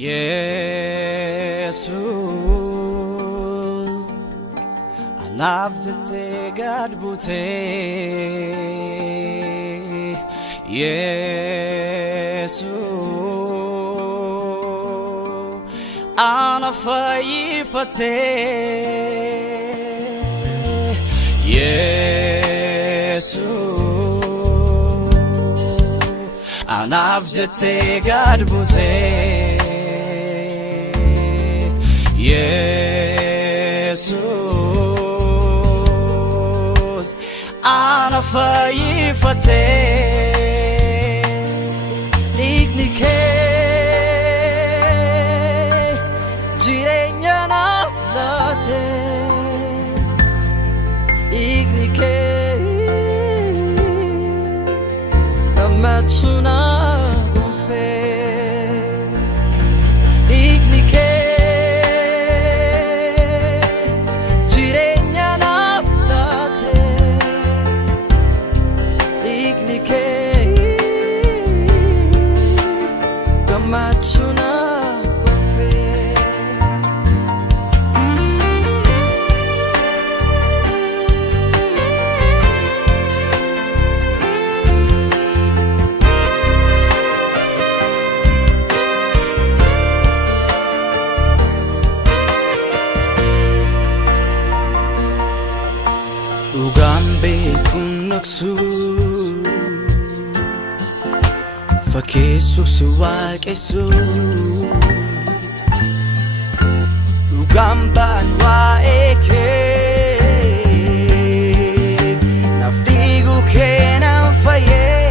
Jesus, anavjete gadbute. Jesus, anafayifate. Jesus, anavjete gadbute. Jesus, anafayifate. Dignike jireenya naflate. Dignike amachuna gonfe. Dignike machuna gonfe. Ugambe kunaksu Fakeessuuf si waaqessu dhugaan ba'an waa'ee kee naaf dhiigu kee nan fayyee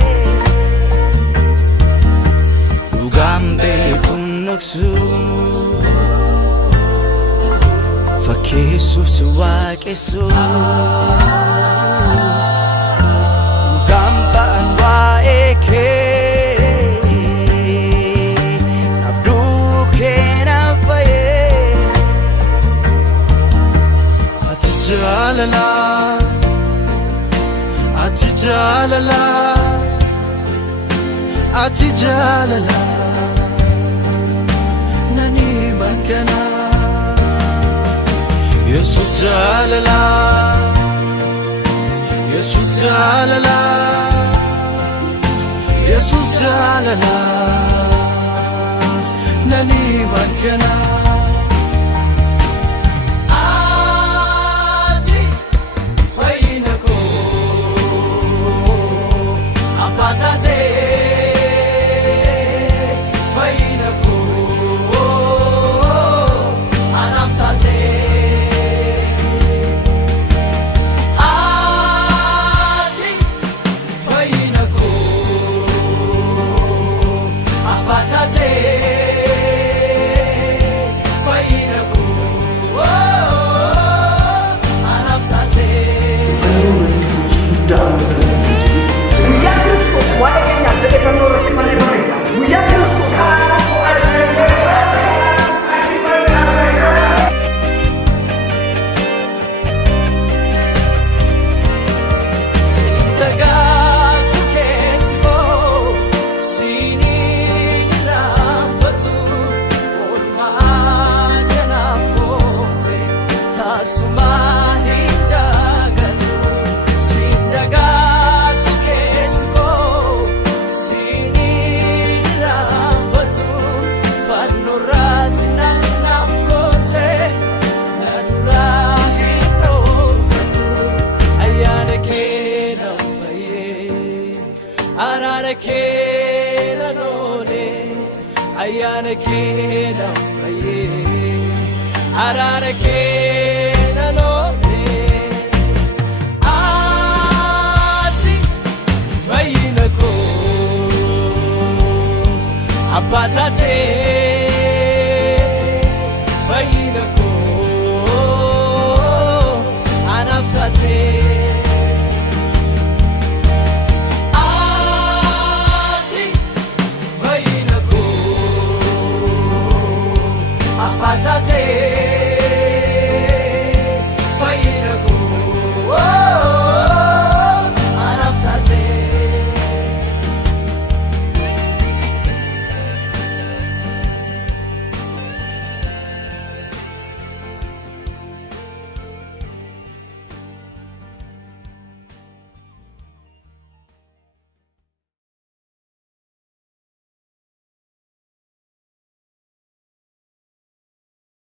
dhugaan beekuun dhoksu fakeessuuf si waaqessu dhugaan ba'an waa'ee kee Jalala, ati jalala, ati jalala, nani mankana. Jesus jalala, Jesus jalala, Jesus jalala, nani mankana. Ayana kena faye, arara kena nole, ati faye nako, apatate faye nako, anafsate. Patate